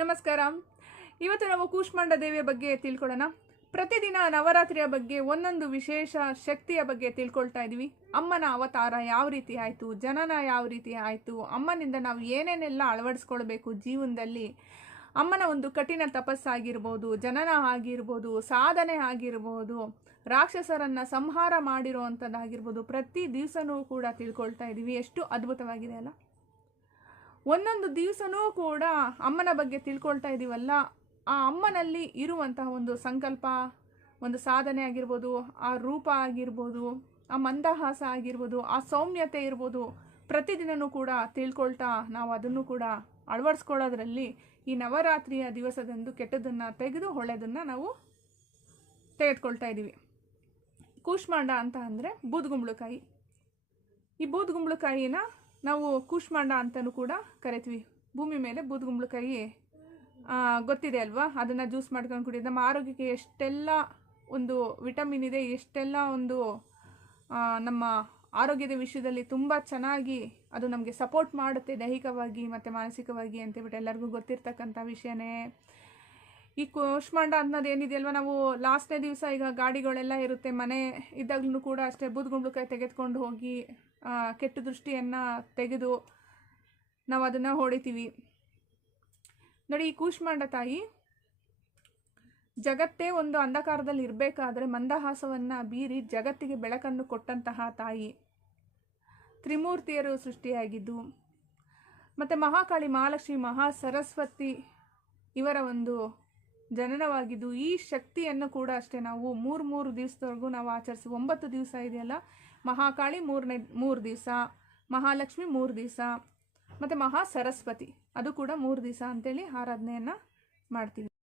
ನಮಸ್ಕಾರ. ಇವತ್ತು ನಾವು ಕೂಷ್ಮಾಂಡ ದೇವಿಯ ಬಗ್ಗೆ ತಿಳ್ಕೊಳ್ಳೋಣ. ಪ್ರತಿದಿನ ನವರಾತ್ರಿಯ ಬಗ್ಗೆ ಒಂದೊಂದು ವಿಶೇಷ ಶಕ್ತಿಯ ಬಗ್ಗೆ ತಿಳ್ಕೊಳ್ತಾ ಇದ್ದೀವಿ. ಅಮ್ಮನ ಅವತಾರ ಯಾವ ರೀತಿ ಆಯಿತು, ಜನನ ಯಾವ ರೀತಿ ಆಯಿತು, ಅಮ್ಮನಿಂದ ನಾವು ಏನೇನೆಲ್ಲ ಅಳವಡಿಸ್ಕೊಳ್ಬೇಕು ಜೀವನದಲ್ಲಿ, ಅಮ್ಮನ ಒಂದು ಕಠಿಣ ತಪಸ್ಸಾಗಿರ್ಬೋದು, ಜನನ ಆಗಿರ್ಬೋದು, ಸಾಧನೆ ಆಗಿರ್ಬೋದು, ರಾಕ್ಷಸರನ್ನು ಸಂಹಾರ ಮಾಡಿರುವಂಥದ್ದಾಗಿರ್ಬೋದು, ಪ್ರತಿ ದಿವಸನೂ ಕೂಡ ತಿಳ್ಕೊಳ್ತಾ ಇದ್ದೀವಿ. ಎಷ್ಟು ಅದ್ಭುತವಾಗಿದೆ ಅಲ್ಲ. ಒಂದೊಂದು ದಿವಸನೂ ಕೂಡ ಅಮ್ಮನ ಬಗ್ಗೆ ತಿಳ್ಕೊಳ್ತಾ ಇದ್ದೀವಲ್ಲ, ಆ ಅಮ್ಮನಲ್ಲಿ ಇರುವಂತಹ ಒಂದು ಸಂಕಲ್ಪ, ಒಂದು ಸಾಧನೆ ಆಗಿರ್ಬೋದು, ಆ ರೂಪ ಆಗಿರ್ಬೋದು, ಆ ಮಂದಹಾಸ ಆಗಿರ್ಬೋದು, ಆ ಸೌಮ್ಯತೆ ಇರ್ಬೋದು, ಪ್ರತಿದಿನವೂ ಕೂಡ ತಿಳ್ಕೊಳ್ತಾ ನಾವು ಅದನ್ನು ಕೂಡ ಅಳವಡಿಸ್ಕೊಳ್ಳೋದ್ರಲ್ಲಿ ಈ ನವರಾತ್ರಿಯ ದಿವಸದಂದು ಕೆಟ್ಟದನ್ನು ತೆಗೆದು ಒಳ್ಳೆಯದನ್ನು ನಾವು ತೆಗೆದುಕೊಳ್ತಾ ಇದ್ದೀವಿ. ಕೂಷ್ಮಾಂಡ ಅಂತ ಅಂದರೆ ಬೂದುಗುಂಬಳಕಾಯಿ. ಈ ಬೂದುಗುಂಬಳಕಾಯಿನ ನಾವು ಕೂಷ್ಮಾಂಡ ಅಂತಲೂ ಕೂಡ ಕರಿತೀವಿ. ಭೂಮಿ ಮೇಲೆ ಬೂದುಗುಂಬಳಕಾಯಿ ಗೊತ್ತಿದೆ ಅಲ್ವಾ, ಅದನ್ನು ಜ್ಯೂಸ್ ಮಾಡ್ಕೊಂಡು ಕುಡಿಯೋದು ನಮ್ಮ ಆರೋಗ್ಯಕ್ಕೆ ಎಷ್ಟೆಲ್ಲ ಒಂದು ವಿಟಮಿನ್ ಇದೆ, ಎಷ್ಟೆಲ್ಲ ಒಂದು ನಮ್ಮ ಆರೋಗ್ಯದ ವಿಷಯದಲ್ಲಿ ತುಂಬ ಚೆನ್ನಾಗಿ ಅದು ನಮಗೆ ಸಪೋರ್ಟ್ ಮಾಡುತ್ತೆ ದೈಹಿಕವಾಗಿ ಮತ್ತು ಮಾನಸಿಕವಾಗಿ ಅಂತೇಳ್ಬಿಟ್ಟು ಎಲ್ಲರಿಗೂ ಗೊತ್ತಿರ್ತಕ್ಕಂಥ ವಿಷಯನೇ. ಈ ಕೂಷ್ಮಾಂಡ ಅನ್ನೋದು ಏನಿದೆಯಲ್ವ, ನಾವು ಲಾಸ್ಟ್ನೇ ದಿವಸ ಈಗ ಗಾಡಿಗಳೆಲ್ಲ ಇರುತ್ತೆ, ಮನೆ ಇದ್ದಾಗಲೂ ಕೂಡ ಅಷ್ಟೇ ಬೂದುಗುಂಬಳಕಾಯಿ ತೆಗೆದುಕೊಂಡು ಹೋಗಿ ಕೆಟ್ಟ ದೃಷ್ಟಿಯನ್ನು ತೆಗೆದು ನಾವು ಅದನ್ನು ಹೊಡಿತೀವಿ ನೋಡಿ. ಈ ಕೂಷ್ಮಾಂಡ ತಾಯಿ ಜಗತ್ತೇ ಒಂದು ಅಂಧಕಾರದಲ್ಲಿ ಇರಬೇಕಾದ್ರೆ ಮಂದಹಾಸವನ್ನು ಬೀರಿ ಜಗತ್ತಿಗೆ ಬೆಳಕನ್ನು ಕೊಟ್ಟಂತಹ ತಾಯಿ. ತ್ರಿಮೂರ್ತಿಯರು ಸೃಷ್ಟಿಯಾಗಿದ್ದು, ಮತ್ತು ಮಹಾಕಾಳಿ, ಮಹಾಲಕ್ಷ್ಮಿ, ಮಹಾ ಸರಸ್ವತಿ ಇವರ ಒಂದು ಜನನವಾಗಿದ್ದು, ಈ ಶಕ್ತಿಯನ್ನು ಕೂಡ ಅಷ್ಟೇ ನಾವು ಮೂರು ದಿವಸದವರೆಗೂ ನಾವು ಆಚರಿಸಿ 9 ದಿವಸ ಇದೆಯಲ್ಲ, ಮಹಾಕಾಳಿ 3 ದಿವಸ, ಮಹಾಲಕ್ಷ್ಮಿ 3 ದಿವಸ, ಮತ್ತು ಮಹಾ ಸರಸ್ವತಿ ಅದು ಕೂಡ 3 ದಿವಸ ಅಂತೇಳಿ ಆರಾಧನೆಯನ್ನು ಮಾಡ್ತೀವಿ.